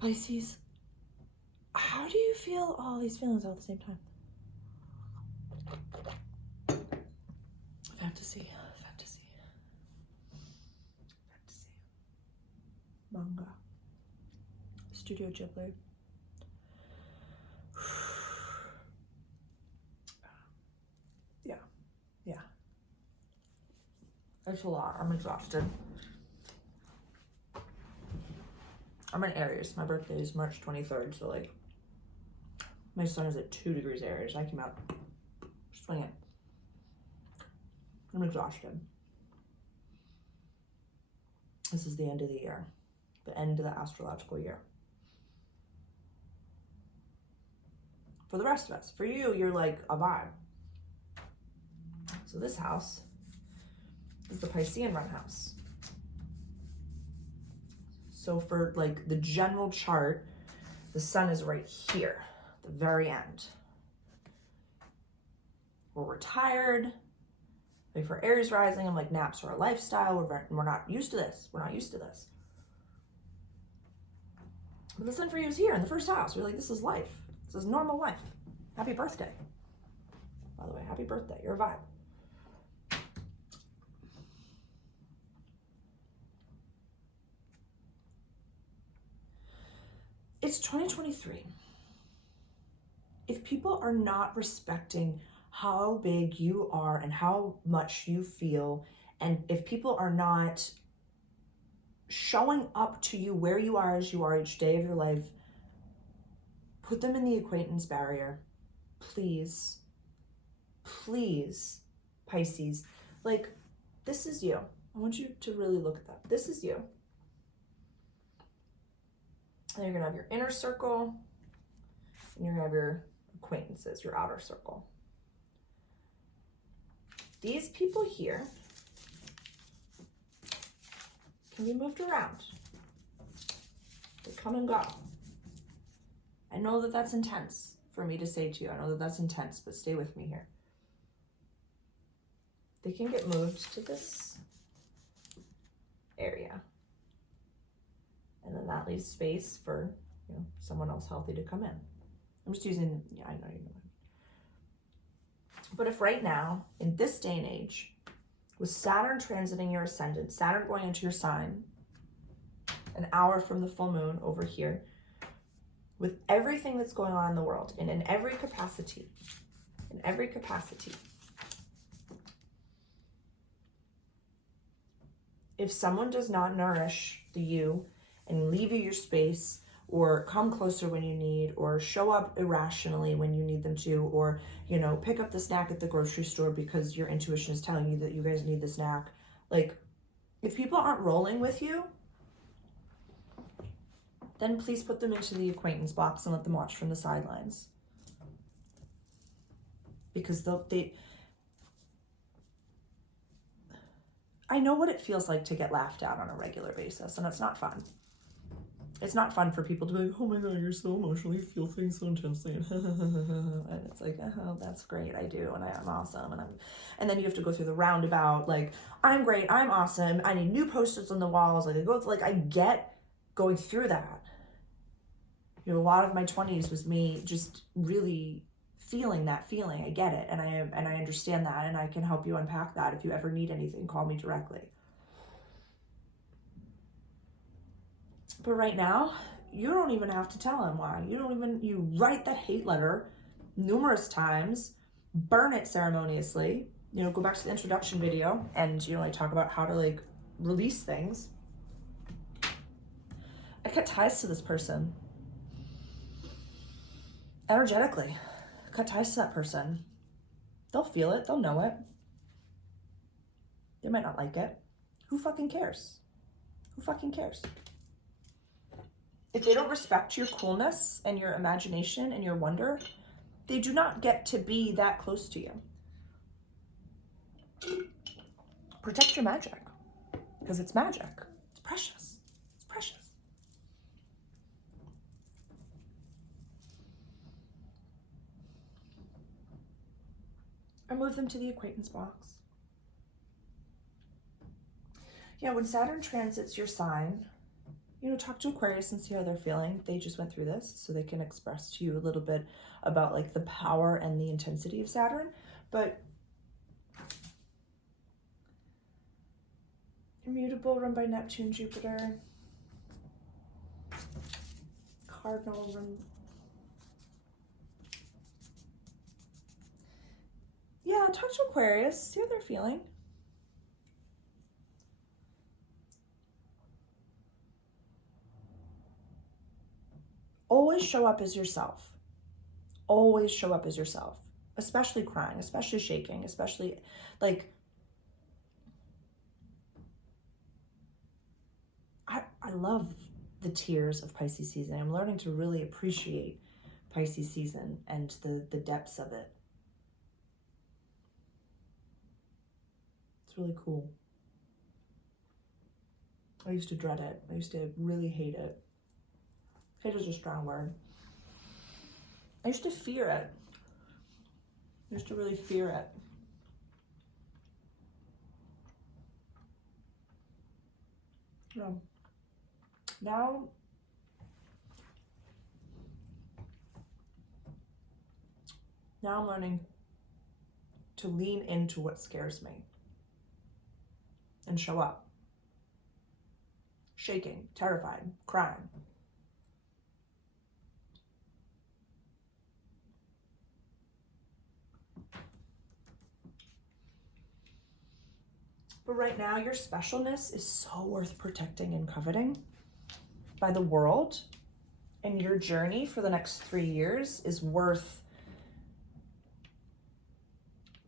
Pisces, how do you feel all these feelings all at the same time? Fantasy. Manga. Studio Ghibli. Yeah. It's a lot. I'm exhausted. I'm in Aries. My birthday is March 23rd, so like my sun is at 2 degrees Aries. I came out swinging. I'm exhausted. This is the end of the year, the end of the astrological year. For the rest of us, for you, you're like a vibe. So this house is the Piscean run house. So for like the general chart, the sun is right here, the very end. We're retired. Like for Aries rising, I'm like, naps are a lifestyle. We're not used to this. We're not used to this. But the sun for you is here in the first house. We're like, this is life. This is normal life. Happy birthday. By the way, happy birthday. You're a vibe. It's 2023. If people are not respecting how big you are and how much you feel, and if people are not showing up to you where you are as you are each day of your life, put them in the acquaintance barrier. Please, please, Pisces. Like, this is you. I want you to really look at that. This is you. And you're gonna have your inner circle, and you're gonna have your acquaintances, your outer circle. These people here can be moved around. They come and go. I know that that's intense for me to say to you. I know that that's intense, but stay with me here. They can get moved to this area. And then that leaves space for, you know, someone else healthy to come in. I'm just using, yeah, I know you know. But if right now, in this day and age, with Saturn transiting your ascendant, Saturn going into your sign, an hour from the full moon over here, with everything that's going on in the world, and in every capacity, if someone does not nourish the you and leave you your space, or come closer when you need, or show up irrationally when you need them to, or, you know, pick up the snack at the grocery store because your intuition is telling you that you guys need the snack. Like, if people aren't rolling with you, then please put them into the acquaintance box and let them watch from the sidelines. Because I know what it feels like to get laughed at on a regular basis, and it's not fun. It's not fun for people to be like, oh my God, you're so emotional, you feel things so intensely. And it's like, oh, that's great, I do, and I'm awesome. And then you have to go through the roundabout, like, I'm great, I'm awesome, I need new posters on the walls. I get going through that. You know, a lot of my 20s was me just really feeling that feeling. I get it, and I understand that, and I can help you unpack that. If you ever need anything, call me directly. But right now, you don't even have to tell him why. You write that hate letter numerous times, burn it ceremoniously, you know, go back to the introduction video, and, you know, I talk about how to, like, release things. I cut ties to this person. Energetically, cut ties to that person. They'll feel it, they'll know it. They might not like it. Who fucking cares? Who fucking cares? If they don't respect your coolness and your imagination and your wonder, they do not get to be that close to you. Protect your magic, because it's magic. It's precious. It's precious. Or move them to the acquaintance box. Yeah, when Saturn transits your sign, you know, talk to Aquarius and see how they're feeling. They just went through this, so they can express to you a little bit about like the power and the intensity of Saturn. But immutable run by Neptune, Jupiter. Cardinal run. Yeah, talk to Aquarius, see how they're feeling. Always show up as yourself. Always show up as yourself, especially crying, especially shaking, especially like, I love the tears of Pisces season. I'm learning to really appreciate Pisces season and the depths of it. It's really cool. I used to dread it. I used to really hate it. Hate is a strong word. I used to fear it. I used to really fear it. Now I'm learning to lean into what scares me and show up. Shaking, terrified, crying. But right now, your specialness is so worth protecting and coveting by the world, and your journey for the next 3 years is worth.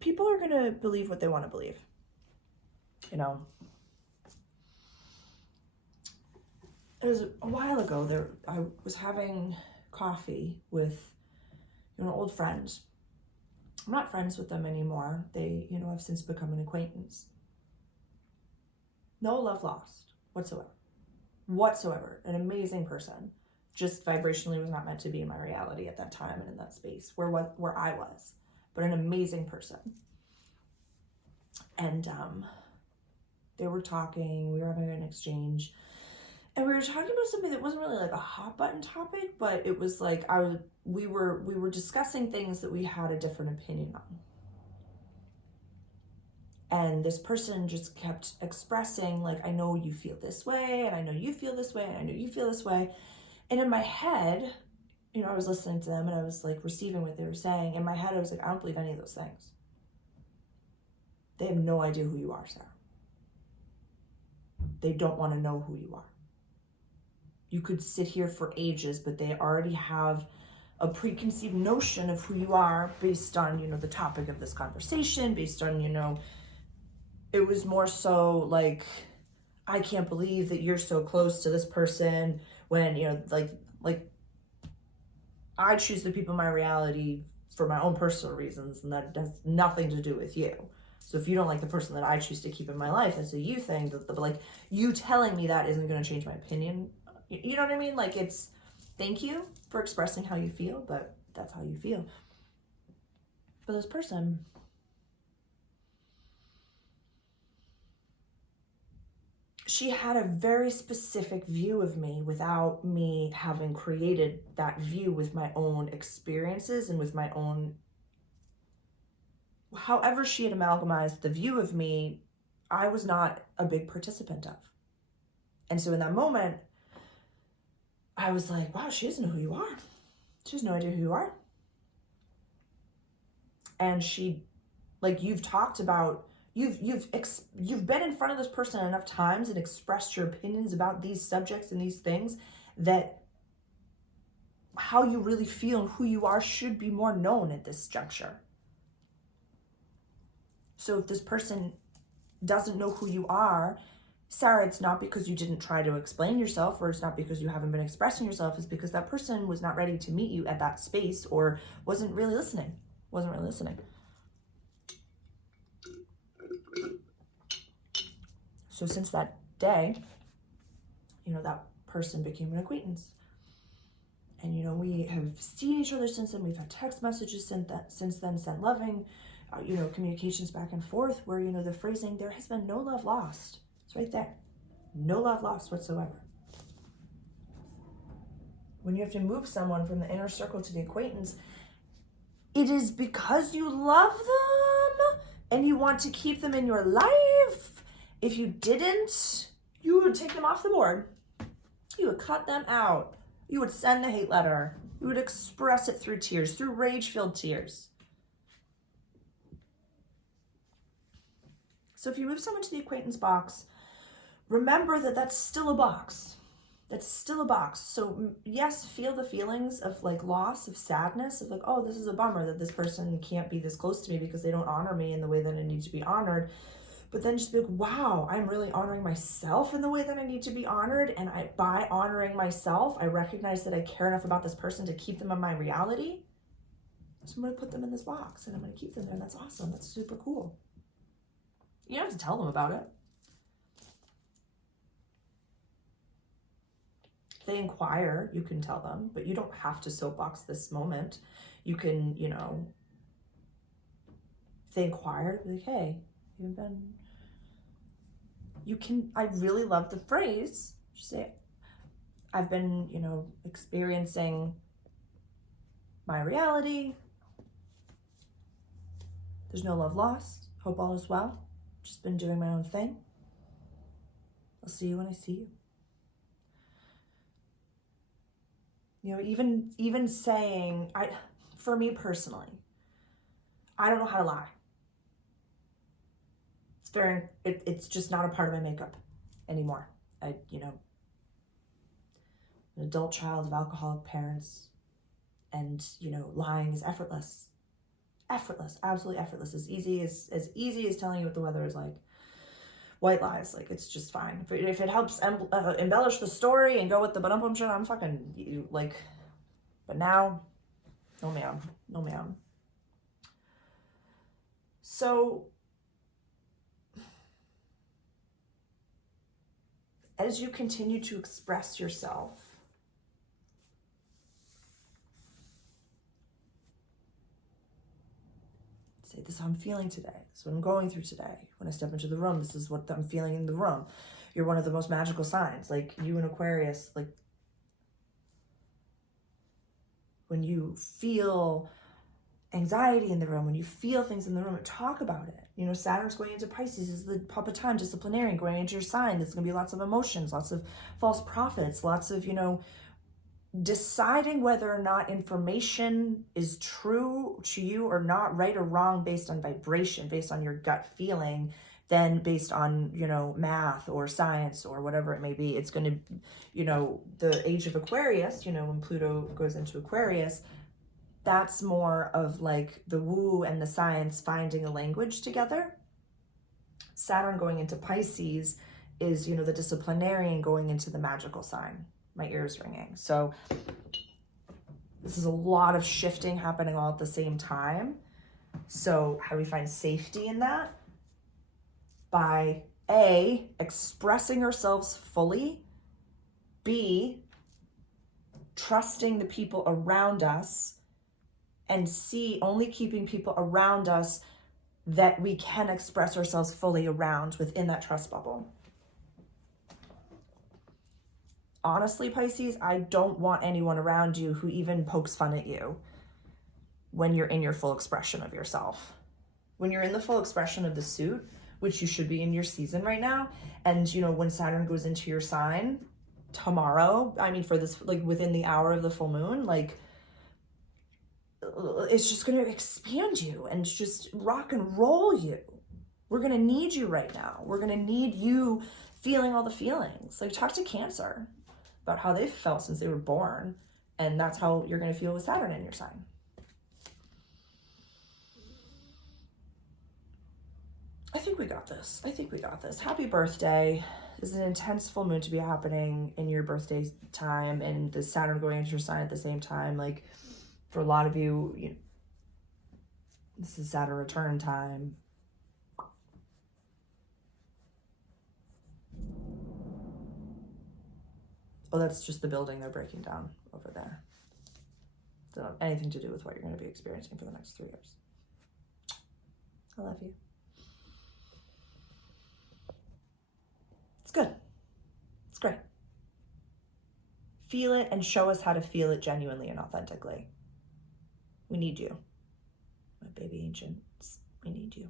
People are going to believe what they want to believe. You know, it was a while ago I was having coffee with, you know, old friends. I'm not friends with them anymore. They, you know, have since become an acquaintance. No love lost whatsoever. An amazing person. Just vibrationally was not meant to be in my reality at that time and in that space where I was, but an amazing person. And they were talking, we were having an exchange, and we were talking about something that wasn't really like a hot button topic, but it was like we were discussing things that we had a different opinion on. And this person just kept expressing, like, I know you feel this way, and I know you feel this way, and I know you feel this way. And in my head, you know, I was listening to them and I was like receiving what they were saying. In my head, I was like, I don't believe any of those things. They have no idea who you are, Sarah. They don't want to know who you are. You could sit here for ages, but they already have a preconceived notion of who you are based on, you know, the topic of this conversation, based on, you know, it was more so like, I can't believe that you're so close to this person when, you know, like I choose the people in my reality for my own personal reasons, and that has nothing to do with you. So if you don't like the person that I choose to keep in my life, that's a you thing. But like, you telling me that isn't going to change my opinion. You know what I mean? Like, it's, thank you for expressing how you feel, but that's how you feel. But this person, she had a very specific view of me without me having created that view with my own experiences and with my own, however she had amalgamized the view of me, I was not a big participant of. And so in that moment, I was like, wow, she doesn't know who you are. She has no idea who you are. And she, like, you've talked about, you've been in front of this person enough times and expressed your opinions about these subjects and these things that how you really feel and who you are should be more known at this juncture. So if this person doesn't know who you are, Sarah, it's not because you didn't try to explain yourself, or it's not because you haven't been expressing yourself. It's because that person was not ready to meet you at that space, or wasn't really listening. So since that day, you know, that person became an acquaintance. And, you know, we have seen each other since then. We've had text messages since then, sent loving, you know, communications back and forth where, you know, the phrasing, there has been no love lost. It's right there. No love lost whatsoever. when you have to move someone from the inner circle to the acquaintance, it is because you love them and you want to keep them in your life. If you didn't, you would take them off the board. You would cut them out. You would send the hate letter. You would express it through tears, through rage-filled tears. So if you move someone to the acquaintance box, remember that that's still a box. That's still a box. So yes, feel the feelings of like loss, of sadness, of like, oh, this is a bummer that this person can't be this close to me because they don't honor me in the way that I need to be honored. But then just be like, wow, I'm really honoring myself in the way that I need to be honored. And by honoring myself, I recognize that I care enough about this person to keep them in my reality. So I'm going to put them in this box and I'm going to keep them there. And that's awesome. That's super cool. You don't have to tell them about it. If they inquire, you can tell them, but you don't have to soapbox this moment. You can, you know, if they inquire, be like, hey, you've been, you can, I really love the phrase, just say, I've been, you know, experiencing my reality. There's no love lost. Hope all is well. Just been doing my own thing. I'll see you when I see you. You know, even saying, for me personally, I don't know how to lie. It's just not a part of my makeup anymore. You know, an adult child of alcoholic parents, and, you know, lying is effortless. Effortless, absolutely effortless. As easy as telling you what the weather is like. White lies, like, it's just fine. If it helps embellish the story and go with the ba-dum-bum shit, I'm fucking, you, like, but now, no ma'am, no ma'am. So, as you continue to express yourself, say, this is how I'm feeling today. This is what I'm going through today. When I step into the room, this is what I'm feeling in the room. You're one of the most magical signs. Like, you in Aquarius, like, when you feel anxiety in the room, when you feel things in the room, talk about it. You know, Saturn's going into Pisces is the proper time, disciplinarian, going into your sign. There's going to be lots of emotions, lots of false prophets, lots of, you know, deciding whether or not information is true to you or not, right or wrong, based on vibration, based on your gut feeling, then based on, you know, math or science or whatever it may be. It's going to, you know, the age of Aquarius, you know, when Pluto goes into Aquarius, that's more of like the woo and the science finding a language together. Saturn going into Pisces is, you know, the disciplinarian going into the magical sign. My ears ringing. So this is a lot of shifting happening all at the same time. So how do we find safety in that? By A, expressing ourselves fully. B, trusting the people around us. And C, only keeping people around us that we can express ourselves fully around within that trust bubble. Honestly, Pisces, I don't want anyone around you who even pokes fun at you when you're in your full expression of yourself. When you're in the full expression of the suit, which you should be in your season right now, and, you know, when Saturn goes into your sign tomorrow, I mean, for this, like, within the hour of the full moon, like, it's just going to expand you and just rock and roll you. We're going to need you right now. We're going to need you feeling all the feelings. Like, talk to Cancer about how they've felt since they were born. And that's how you're going to feel with Saturn in your sign. I think we got this. I think we got this. Happy birthday. This is an intense full moon to be happening in your birthday time, and the Saturn going into your sign at the same time. Like, for a lot of you, you know, this is Saturn return time. Oh, that's just the building they're breaking down over there. Doesn't have anything to do with what you're going to be experiencing for the next 3 years. I love you. It's good. It's great. feel it and show us how to feel it genuinely and authentically. We need you. My baby ancients, we need you.